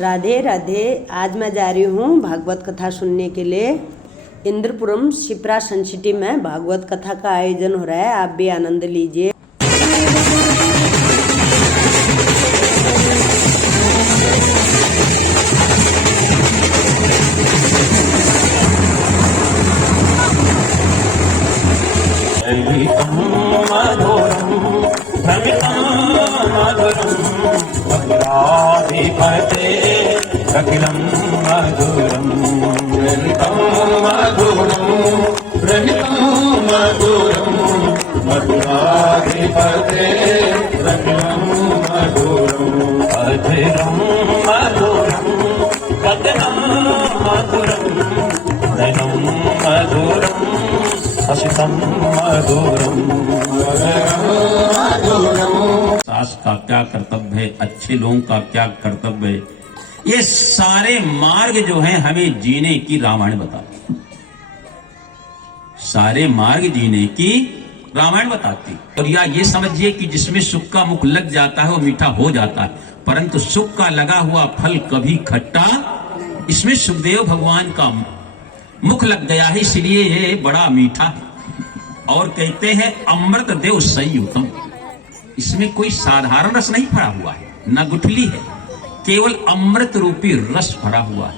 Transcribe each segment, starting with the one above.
राधे राधे। आज मैं जा रही हूँ भागवत कथा सुनने के लिए। इंद्रपुरम शिप्रा सन सिटी में भागवत कथा का आयोजन हो रहा है, आप भी आनंद लीजिए। अखिलं मधुरं रहितं मधुरं रहितं मधुरं मधुराधिपते अखिलं मधुरं अधीरं मधुरं कथनं मधुरं नयनं मधुरं हसितं मधुरं सास का क्या कर्तव्य है, अच्छे लोगों का क्या कर्तव्य है, ये सारे मार्ग जो हैं हमें जीने की रामायण बताती। सारे मार्ग जीने की रामायण बताती। और या ये समझिए कि जिसमें सुख का मुख लग जाता है वो मीठा हो जाता है, परंतु सुख का लगा हुआ फल कभी खट्टा। इसमें सुखदेव भगवान का मुख लग गया है, इसलिए ये बड़ा मीठा है। और कहते हैं अमृत देव संयुतम, इसमें कोई साधारण रस नहीं भरा हुआ है, न गुठली है, केवल अमृत रूपी रस भरा हुआ है।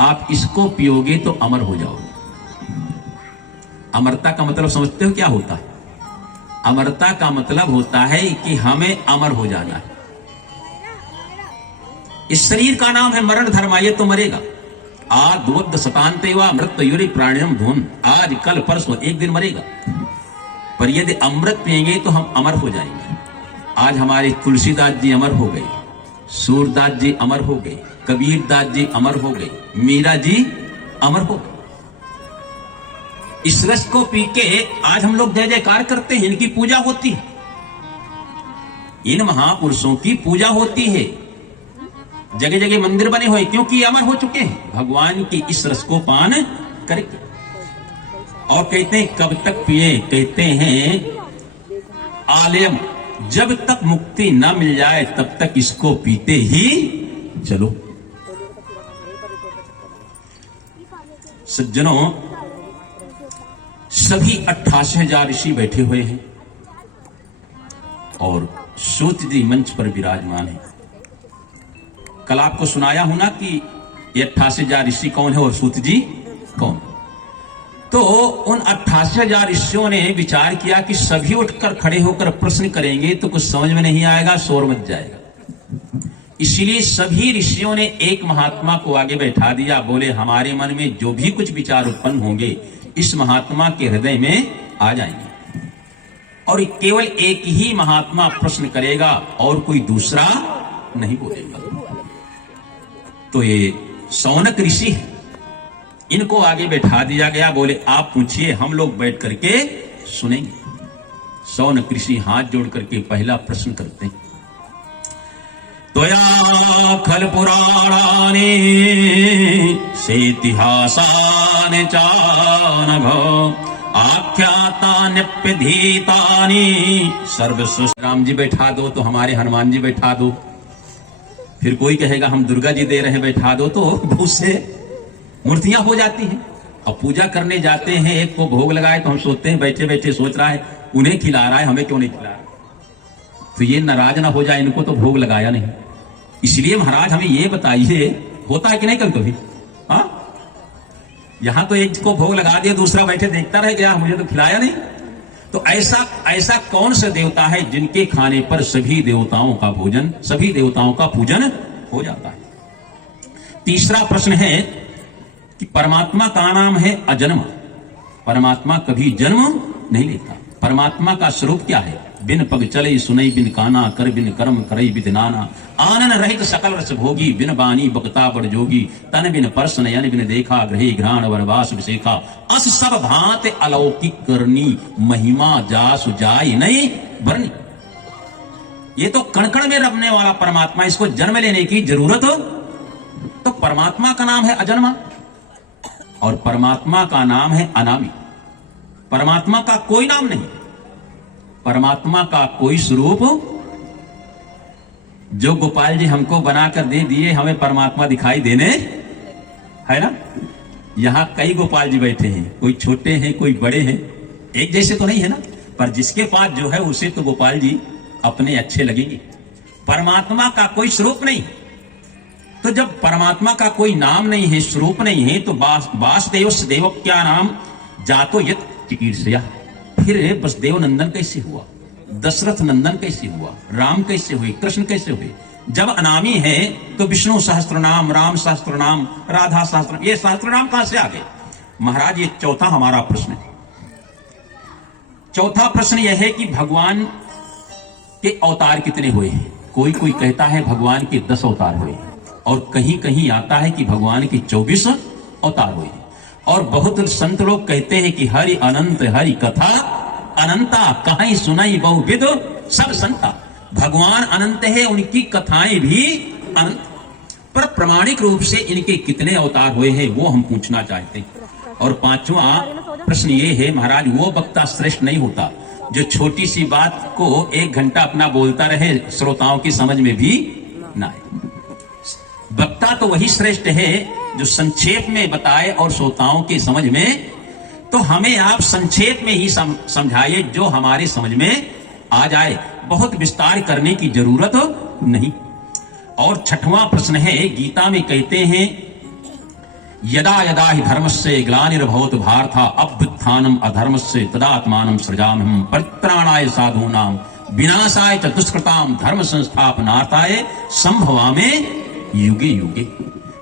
आप इसको पियोगे तो अमर हो जाओगे। अमरता का मतलब समझते हो क्या होता है? अमरता का मतलब होता है कि हमें अमर हो जाना है। इस शरीर का नाम है मरण धर्म, ये तो मरेगा। आद्वद्ध सतांते वा मृत्युरी प्राणियम धून, आज कल परसों एक दिन मरेगा। पर यदि अमृत पिएंगे तो हम अमर हो जाएंगे। आज हमारे तुलसीदास जी अमर हो गए, सूरदास जी अमर हो गए, कबीरदास जी अमर हो गए, मीरा जी अमर हो गए। इस रस को पी के आज हम लोग जय जयकार करते हैं, इनकी पूजा होती है, इन महापुरुषों की पूजा होती है। जगह जगह मंदिर बने हुए, क्योंकि अमर हो चुके हैं, भगवान की इस रस को पान करके। और कहते हैं कब तक पिए? कहते हैं आलयम, जब तक मुक्ति ना मिल जाए तब तक इसको पीते ही चलो। सज्जनों, सभी 88,000 ऋषि बैठे हुए हैं और सूत जी मंच पर विराजमान है। कल आपको सुनाया हूं ना कि ये 88,000 ऋषि कौन है और सूत जी कौन। तो उन 88,000 ऋषियों ने विचार किया कि सभी उठकर खड़े होकर प्रश्न करेंगे तो कुछ समझ में नहीं आएगा, शोर मच जाएगा। इसलिए सभी ऋषियों ने एक महात्मा को आगे बैठा दिया। बोले हमारे मन में जो भी कुछ विचार उत्पन्न होंगे इस महात्मा के हृदय में आ जाएंगे, और केवल एक ही महात्मा प्रश्न करेगा और कोई दूसरा नहीं बोलेगा। तो ये सौनक ऋषि है, इनको आगे बैठा दिया गया। बोले आप पूछिए, हम लोग बैठ करके सुनेंगे। सौनक ऋषि हाथ जोड़ करके पहला प्रश्न करते हैं। त्वया खल पुराणानि सेतिहासानि चानघ आख्यातान्यप्यधीतानि सर्वश्रेष्ठ। राम जी बैठा दो तो हमारे हनुमान जी बैठा दो, फिर कोई कहेगा हम दुर्गा जी दे रहे हैं बैठा दो, तो बहुत से मूर्तियां हो जाती हैं। अब पूजा करने जाते हैं, एक को भोग लगाए तो हम सोचते हैं बैठे बैठे सोच रहा है उन्हें खिला रहा है, हमें क्यों नहीं खिला रहा। तो ये नाराज ना हो जाए, इनको तो भोग लगाया नहीं। इसलिए महाराज हमें ये बताइए, होता है कि नहीं कभी कभी? हाँ, यहां तो एक को भोग लगा दिया, दूसरा बैठे देखता रह गया, मुझे तो खिलाया नहीं। तो ऐसा कौन सा देवता है जिनके खाने पर सभी देवताओं का भोजन, सभी देवताओं का पूजन हो जाता है? तीसरा प्रश्न है कि परमात्मा का नाम है अजन्म, परमात्मा कभी जन्म नहीं लेता। परमात्मा का स्वरूप क्या है? बिन पग चले सुनई बिन काना, कर बिन कर्म करई बिन नाना, आनन रहित सकल रस भोगी, बिन बानी बकता बड़ जोगी, तन बिन पर्श नयन बिन देखा, ग्रही घ्राण वनवास विशेखा, अस सब भांति अलौकिक करनी, महिमा जासु जाय नहीं बरनी। ये तो कण कण में रमने वाला परमात्मा, इसको जन्म लेने की जरूरत हो? तो परमात्मा का नाम है अजन्मा और परमात्मा का नाम है अनामी। परमात्मा का कोई नाम नहीं, परमात्मा का कोई स्वरूप जो गोपाल जी हमको बनाकर दे दिए, हमें परमात्मा दिखाई देने, है ना। यहाँ कई गोपाल जी बैठे हैं, कोई छोटे हैं कोई बड़े हैं, एक जैसे तो नहीं है ना, पर जिसके पास जो है उसे तो गोपाल जी अपने अच्छे लगेंगे। परमात्मा का कोई स्वरूप नहीं, तो जब परमात्मा का कोई नाम नहीं है, स्वरूप नहीं है, तो वासुदेव देव क्या नाम जातो यत चिकीर्षया, फिर वसुदेव नंदन कैसे हुआ, दशरथ नंदन कैसे हुआ, राम कैसे हुए, कृष्ण कैसे हुए। जब अनामी है तो विष्णु सहस्त्र नाम, राम सहस्त्र नाम, राधा सहस्त्र, ये सहस्त्र नाम कहां से आ गए महाराज। ये चौथा हमारा प्रश्न है। चौथा प्रश्न यह है कि भगवान के अवतार कितने हुए हैं। कोई कोई कहता है भगवान के 10 अवतार हुए हैं, और कहीं कहीं आता है कि भगवान के 24 अवतार हुए हैं, और बहुत संत लोग कहते हैं कि हरि अनंत हरि कथा अनंता, कहीं सुनाई बहुविध सब संता। भगवान अनंत है, उनकी कथाएं भी अनंत, पर प्रमाणिक रूप से इनके कितने अवतार हुए हैं वो हम पूछना चाहते हैं। और पांचवा प्रश्न ये है महाराज, वो वक्ता श्रेष्ठ नहीं होता जो छोटी सी बात को 1 घंटा अपना बोलता रहे, श्रोताओं की समझ में भी ना आए। वक्ता तो वही श्रेष्ठ है जो संक्षेप में बताए और श्रोताओं की समझ में। तो हमें आप संक्षेप में ही समझाइए जो हमारे समझ में आ जाए, बहुत विस्तार करने की जरूरत नहीं। और छठवां प्रश्न है, गीता में कहते हैं यदा यदा ही धर्मस्य ग्लानिर्भवत भारत अभ्युत्थानम अधर्मस्य तदात्मानं सृजाम्यहम् परित्राणाय साधूनां विनाशाय च दुष्कृतां धर्म संस्थापनार्थाय संभवामि युगे युगे।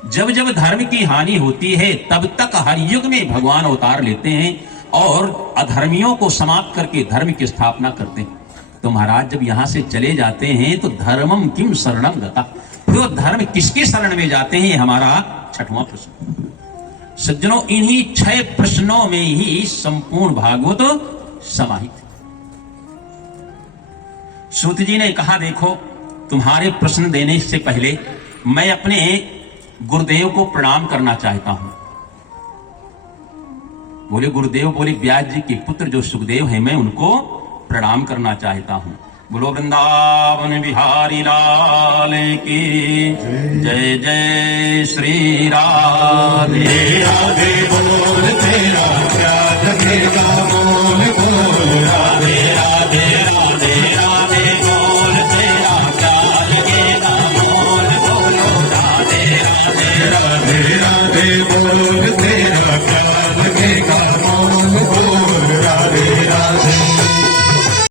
जब जब धर्म की हानि होती है तब तक हर युग में भगवान अवतार लेते हैं और अधर्मियों को समाप्त करके धर्म की स्थापना करते हैं। तो महाराज जब यहां से चले जाते हैं तो धर्मम किम शरणम गता, तो धर्म किसके शरण में जाते हैं, हमारा छठवां प्रश्न। सज्जनों, इन्हीं 6 प्रश्नों में ही संपूर्ण भागवत समाहित। सूत जी ने कहा देखो, तुम्हारे प्रश्न देने से पहले मैं अपने गुरुदेव को प्रणाम करना चाहता हूं। बोले गुरुदेव, बोले व्यास जी के पुत्र जो सुखदेव हैं, मैं उनको प्रणाम करना चाहता हूं। बोलो वृंदावन बिहारी लाल की जय जय श्री राधे राधे। बोल तेरा क्या लगेगा, बोल बोल